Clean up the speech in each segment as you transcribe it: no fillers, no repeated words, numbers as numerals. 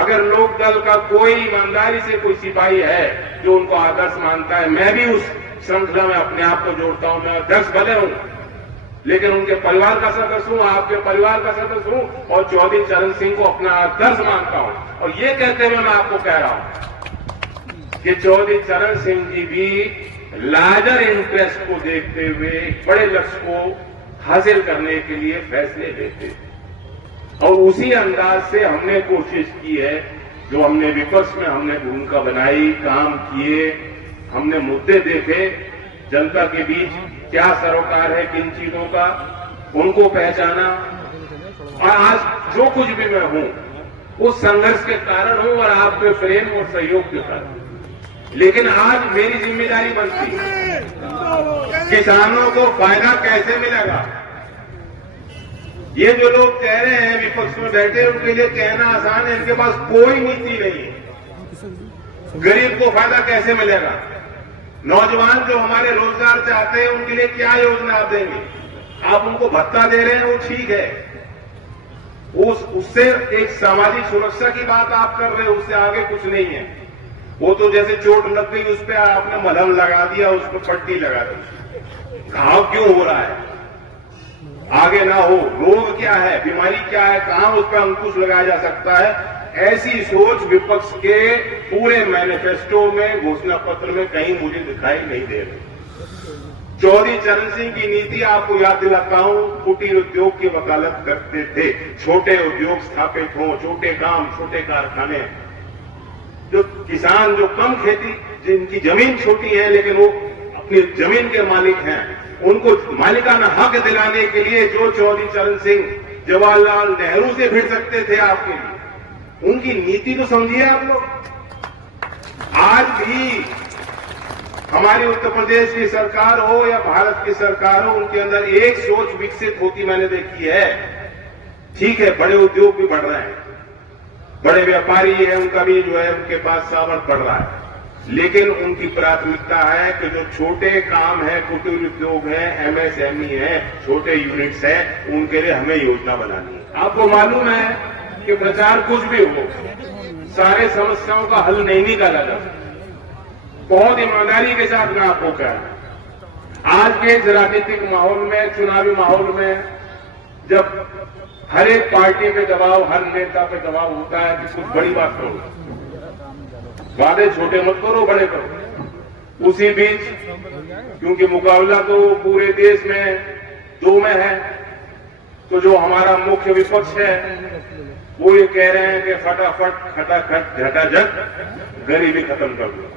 अगर लोकदल का कोई ईमानदारी से कोई सिपाही है जो उनको आदर्श मानता है, मैं भी उस श्रृंखला में अपने आप को जोड़ता हूं। मैं अध्यक्ष भले हूं, लेकिन उनके परिवार का सदस्य हूं, आपके परिवार का सदस्य हूं और चौधरी चरण सिंह को अपना आदर्श मानता हूं। और ये कहते हुए मैं आपको कह रहा हूं कि चौधरी चरण सिंह जी भी लार्जर इंटरेस्ट को देखते हुए बड़े लक्ष्य को हासिल करने के लिए फैसले लेते और उसी अंदाज से हमने कोशिश की है। जो हमने विपक्ष में हमने भूमिका बनाई, काम किए, हमने मुद्दे देखे, जनता के बीच क्या सरोकार है किन चीजों का, उनको पहचाना। और आज जो कुछ भी मैं हूं उस संघर्ष के कारण हूं और आपके प्रेम और सहयोग के कारण। लेकिन आज मेरी जिम्मेदारी बनती है किसानों को फायदा कैसे मिलेगा। ये जो लोग कह रहे हैं विपक्ष में बैठे, उनके लिए कहना आसान है, इनके पास कोई नीति नहीं है। गरीब को फायदा कैसे मिलेगा, नौजवान जो हमारे रोजगार चाहते हैं उनके लिए क्या योजना आप देंगे। आप उनको भत्ता दे रहे हैं, वो ठीक है, उससे एक सामाजिक सुरक्षा की बात आप कर रहे हो, उससे आगे कुछ नहीं है। वो तो जैसे चोट लग गई उस पर आपने मलहम लगा दिया, उस पर पट्टी लगा दी। घाव क्यों हो रहा है, आगे ना हो। रोग क्या है, बीमारी क्या है, कहां उस पर अंकुश लगाया जा सकता है। ऐसी सोच विपक्ष के पूरे मैनिफेस्टो में, घोषणा पत्र में कहीं मुझे दिखाई नहीं दे रही। चौधरी चरण सिंह की नीति आपको याद दिलाता हूं, कुटीर उद्योग की वकालत करते थे। छोटे उद्योग स्थापित हों, छोटे काम, छोटे कारखाने, जो किसान जो कम खेती, जिनकी जमीन छोटी है लेकिन वो अपनी जमीन के मालिक हैं, उनको मालिकाना हक दिलाने के लिए जो चौधरी चरण सिंह जवाहरलाल नेहरू से भिड़ सकते थे आपके लिए, उनकी नीति तो समझिए आप लोग। आज भी हमारी उत्तर प्रदेश की सरकार हो या भारत की सरकार हो, उनके अंदर एक सोच विकसित होती मैंने देखी है। ठीक है, बड़े उद्योग भी बढ़ रहे हैं, बड़े व्यापारी हैं, उनका भी जो है उनके पास सामर्थ्य बढ़ रहा है, लेकिन उनकी प्राथमिकता है कि जो छोटे काम है, कुटीर उद्योग है, एमएसएमई है, छोटे यूनिट्स है, उनके लिए हमें योजना बनानी है। आपको मालूम है कि प्रचार कुछ भी हो, सारे समस्याओं का हल नहीं निकाला जा सकता। बहुत ईमानदारी के साथ मैं आपको कह रहा हूं, आज के इस राजनीतिक माहौल में, चुनावी माहौल में, जब हर एक पार्टी पे दबाव, हर नेता पे दबाव होता है कि कुछ बड़ी बात करो, वादे छोटे मत करो, बड़े करो। उसी बीच क्योंकि मुकाबला तो पूरे देश में दो में है, तो जो हमारा मुख्य विपक्ष है वो ये कह रहे हैं कि फटाफट खटाखट झटाझट गरीबी खत्म कर दो।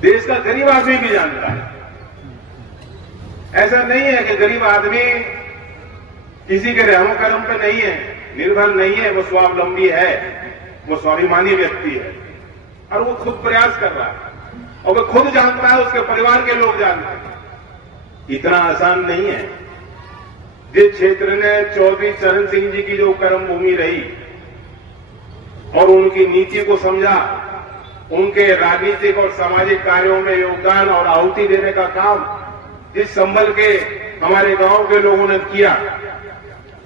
देश का गरीब आदमी भी जानता है, ऐसा नहीं है कि गरीब आदमी किसी के रहमो करम पे नहीं है, निर्भर नहीं है, वो स्वावलंबी है, वो स्वाभिमानी व्यक्ति है और वो खुद प्रयास कर रहा है और वो खुद जानता है, उसके परिवार के लोग जानते हैं। इतना आसान नहीं है। जिस क्षेत्र ने चौधरी चरण सिंह जी की जो कर्मभूमि रही और उनकी नीति को समझा, उनके राजनीतिक और सामाजिक कार्यों में योगदान और आहुति देने का काम जिस संभल के हमारे गांव के लोगों ने किया,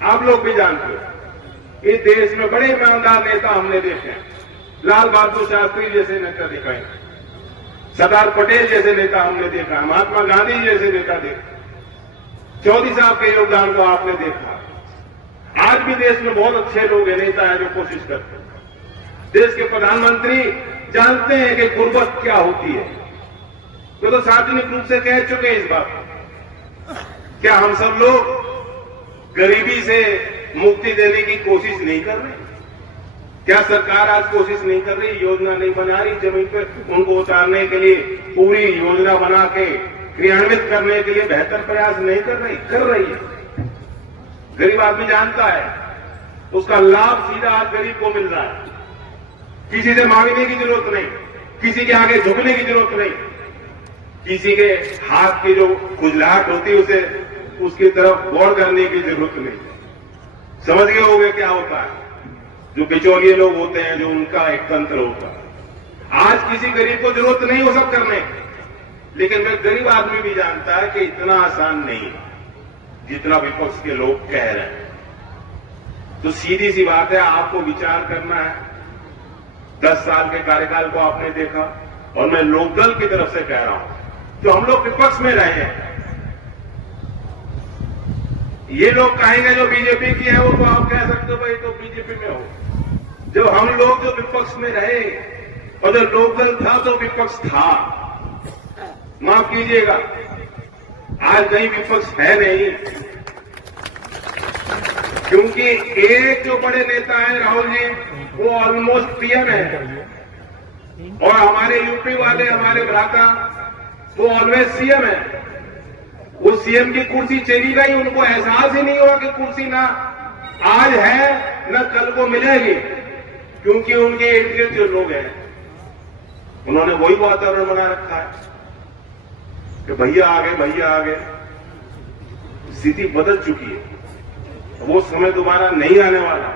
आप लोग भी जानते हो। इस देश में बड़े ईमानदार नेता हमने देखे हैं, लाल बहादुर शास्त्री जैसे नेता दिखाए, सरदार पटेल जैसे नेता हमने देखा, महात्मा गांधी जैसे नेता देखा, चौधरी साहब के योगदान को आपने देखा। आज भी देश में बहुत अच्छे लोग हैं, नेता हैं जो कोशिश करते हैं। देश के प्रधानमंत्री जानते हैं कि गुर्बत क्या होती है, वे तो सार्वजनिक रूप से कह चुके हैं इस बात। क्या हम सब लोग गरीबी से मुक्ति देने की कोशिश नहीं कर रहे? क्या सरकार आज कोशिश नहीं कर रही, योजना नहीं बना रही, जमीन पर उनको उतारने के लिए पूरी योजना बना के क्रियान्वित करने के लिए बेहतर प्रयास नहीं कर रही? कर रही है। गरीब आदमी जानता है, उसका लाभ सीधा आज गरीब को मिल रहा है। किसी से मांगने की जरूरत नहीं, किसी के आगे झुकने की जरूरत नहीं, किसी के हाथ की जो खुजलाहट होती है उसे उसकी तरफ गौर करने की जरूरत नहीं। समझ गए होंगे क्या होता है, जो बिचौलिए लोग होते हैं, जो उनका एक तंत्र होता है। आज किसी गरीब को जरूरत नहीं वो सब करने, लेकिन वह गरीब आदमी भी जानता है कि इतना आसान नहीं है जितना विपक्ष के लोग कह रहे हैं। तो सीधी सी बात है, आपको विचार करना है। 10 साल के कार्यकाल को आपने देखा, और मैं लोकदल की तरफ से कह रहा हूं, जो हम लोग विपक्ष में रहे हैं, ये लोग कहेंगे जो बीजेपी की है वो तो आप कह सकते हो भाई तो बीजेपी में हो। जब हम लोग जो विपक्ष में रहे और जो लोकदल था तो विपक्ष था, माफ कीजिएगा, आज कहीं विपक्ष है नहीं, क्योंकि एक जो बड़े नेता है राहुल जी, वो ऑलमोस्ट पीएम है, और हमारे यूपी वाले हमारे भ्राता वो ऑलवेज सीएम है। वो सीएम की कुर्सी चली गई, उनको एहसास ही नहीं हुआ कि कुर्सी ना आज है ना कल को मिलेगी, क्योंकि उनके इर्द गिर्द जो लोग हैं उन्होंने वही वातावरण बना रखा है कि भैया आ गए, भैया आ गए। स्थिति बदल चुकी है, वो समय दोबारा नहीं आने वाला।